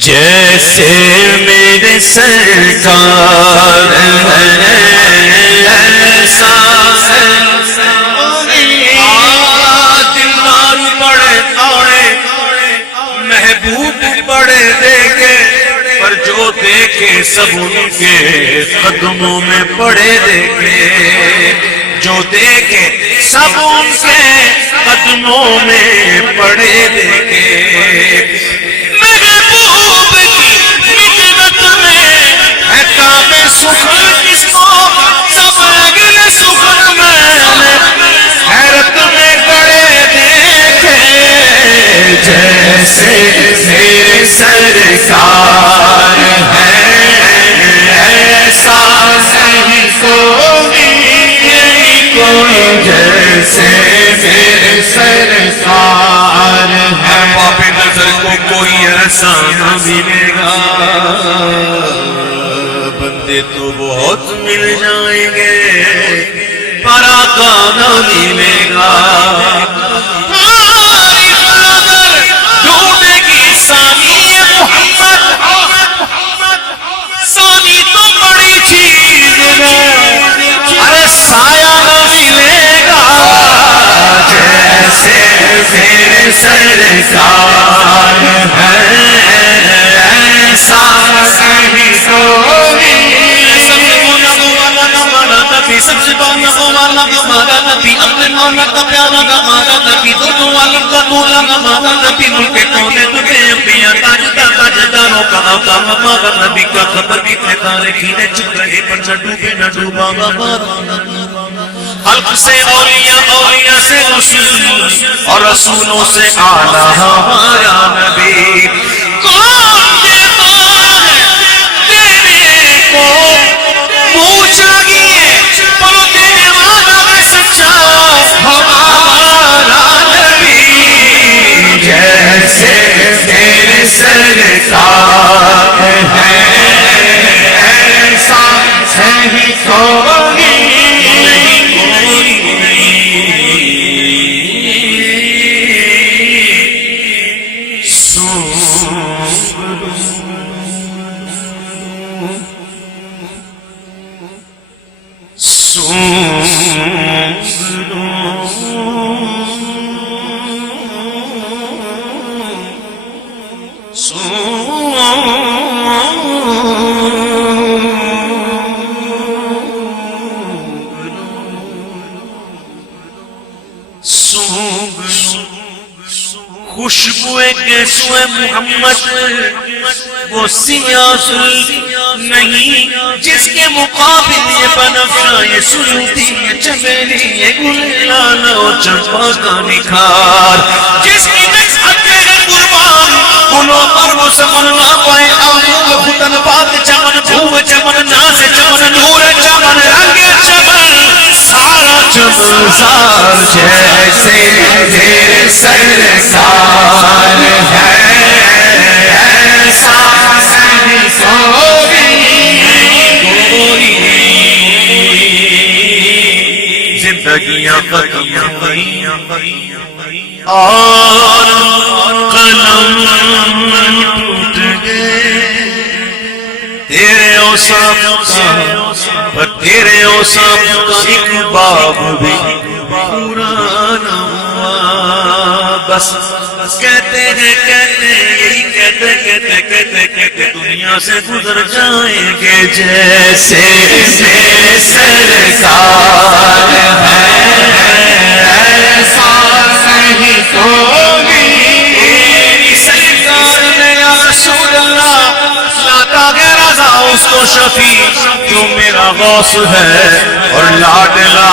جیسے میرے سرکار ہے ایسا دلدار بڑے آڑے محبوب بڑے دیکھے پر جو دیکھے سب ان کے قدموں میں پڑے دیکھے جو دیکھے سب ان کے قدموں میں پڑے دیکھے محبوب کی مدینت میں ہے کام سخن کس کو سب اگلے سخن میں حیرت میں گڑے دیکھے جیسے میرے سرکار ہے ایسا نہیں کوئی جیسے میرے سرکار ہے پاپ نظر کو کوئی ایسا نہ ملے گا بندے تو بہت مل جائیں گے پر آقا نہ ملے گا ڈھونڈے گی ثانی محمد ثانی تو بڑی چیز ہے ارے سایہ نہ ملے گا جیسے میرے سرکار ہے ایسا نہیں کوئی سب سے بالا والا ہمارا نبی اپنے مولا کا پیارا ہمارا نبی دونوں عالم کا مولا ہمارا نبی ملک کونے تمہیں انبیاء تاجداروں کا آقا ہمارا نبی کا خبر کتنے تارکین چپ رہے پر نہ ڈوبے نہ ڈوبا ہمارا خلق سے اولیاء سے رسول اور رسولوں سے اعلیٰ ہمارا نبی کون دیتا ہے دینے کو منہ چاہیے پر دینے والا میں سچا ہمارا نبی جیسے میرے سرکار ہے ایسا نہیں کوئی خوشبوئے گیسوئے محمد وہ سیاہ زلف نہیں جس کے مقابل یہ بنفشا یہ سلوتی یہ چمیلی یہ گلالا و چمپا کا نکھار جس کی نسبت ہے قربان انہوں پر وہ سمن نہ پائے آموگ خطن بات چمن بھوگ چمن ناز چمن نور چمن رنگ چمن سارا چمزار جیسے میرے سرکار ہے ایسا نہیں کوئی زندگیاں ختم اور قلم ٹوٹ گئے تیرے اوصاف کا تیرے اوصاف کا ایک باب بھی پورا نہ ہوا بس کہتے ہیں یہی کہتے دنیا سے گزر جائیں گے جیسے میرے سرکار ہے ایسا نہیں کوئی سرکار نے یا رسول اللہ لاتا ہے رضا اس کو شفیع جو میرا غوث ہے اور لاڈلا